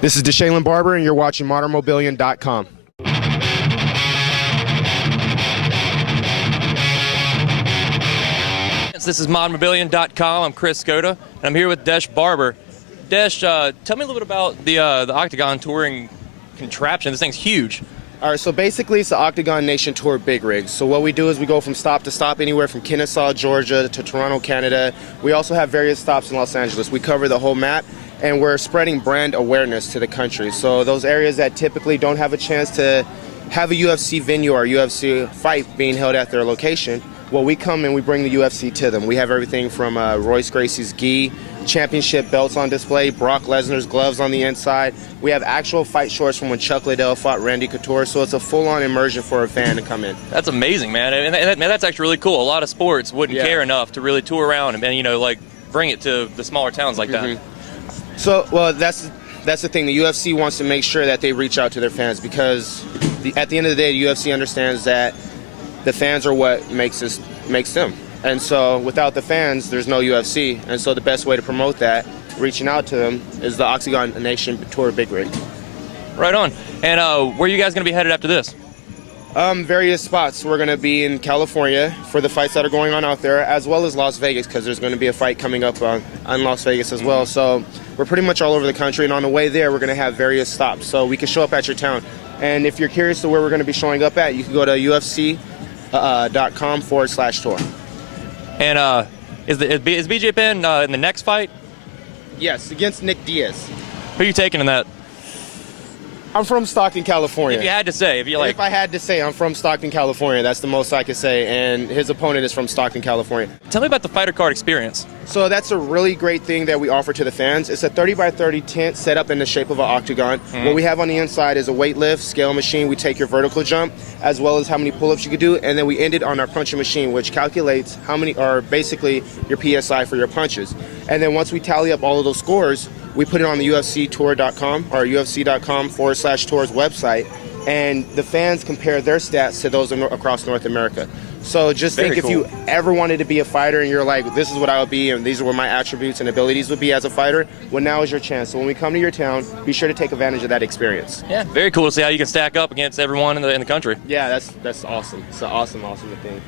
This is Desh Barber, and you're watching ModernMobilian.com. This is ModernMobilian.com. I'm Kris Skoda, and I'm here with Desh Barber. Desh, tell me a little bit about the Octagon touring contraption. This thing's huge. All right, so basically it's the Octagon Nation Tour big rigs. So what we do is we go from stop to stop anywhere from Kennesaw, Georgia to Toronto, Canada. We also have various stops in Los Angeles. We cover the whole map, and we're spreading brand awareness to the country. So those areas that typically don't have a chance to have a UFC venue or a UFC fight being held at their location, well, we come and we bring the UFC to them. We have everything from Royce Gracie's gi, championship belts on display, Brock Lesnar's gloves on the inside. We have actual fight shorts from when Chuck Liddell fought Randy Couture, so it's a full-on immersion for a fan to come in. That's amazing, man. And that's actually really cool. A lot of sports wouldn't care enough to really tour around and, you know, like bring it to the smaller towns like that. So, well, that's the thing. The UFC wants to make sure that they reach out to their fans because at the end of the day, the UFC understands that the fans are what makes them. And so without the fans, there's no UFC. And so the best way to promote that, reaching out to them, is the Octagon Nation Tour Big Rig. Right on. And where are you guys going to be headed after this? Various spots. We're going to be in California for the fights that are going on out there, as well as Las Vegas, because there's going to be a fight coming up on Las Vegas as well. So we're pretty much all over the country, and on the way there, we're going to have various stops. So we can show up at your town. And if you're curious to where we're going to be showing up at, you can go to UFC.com/tour. And is BJ Penn in the next fight? Yes, against Nick Diaz. Who are you taking in that? I'm from Stockton, California. If you had to say, if I had to say, I'm from Stockton, California. That's the most I could say. And his opponent is from Stockton, California. Tell me about the fighter card experience. So that's a really great thing that we offer to the fans. It's a 30 by 30 tent set up in the shape of an octagon. What we have on the inside is a weight lift, scale machine. We take your vertical jump, as well as how many pull-ups you could do, and then we end it on our punching machine, which calculates how many are basically your PSI for your punches. And then once we tally up all of those scores, we put it on the UFCtour.com or UFC.com/tours website, and the fans compare their stats to those across North America. So just think if you ever wanted to be a fighter and you're like, this is what I would be and these are what my attributes and abilities would be as a fighter, well, now is your chance. So when we come to your town, be sure to take advantage of that experience. Yeah, very cool to see how you can stack up against everyone in the country. Yeah, that's awesome. It's an awesome thing.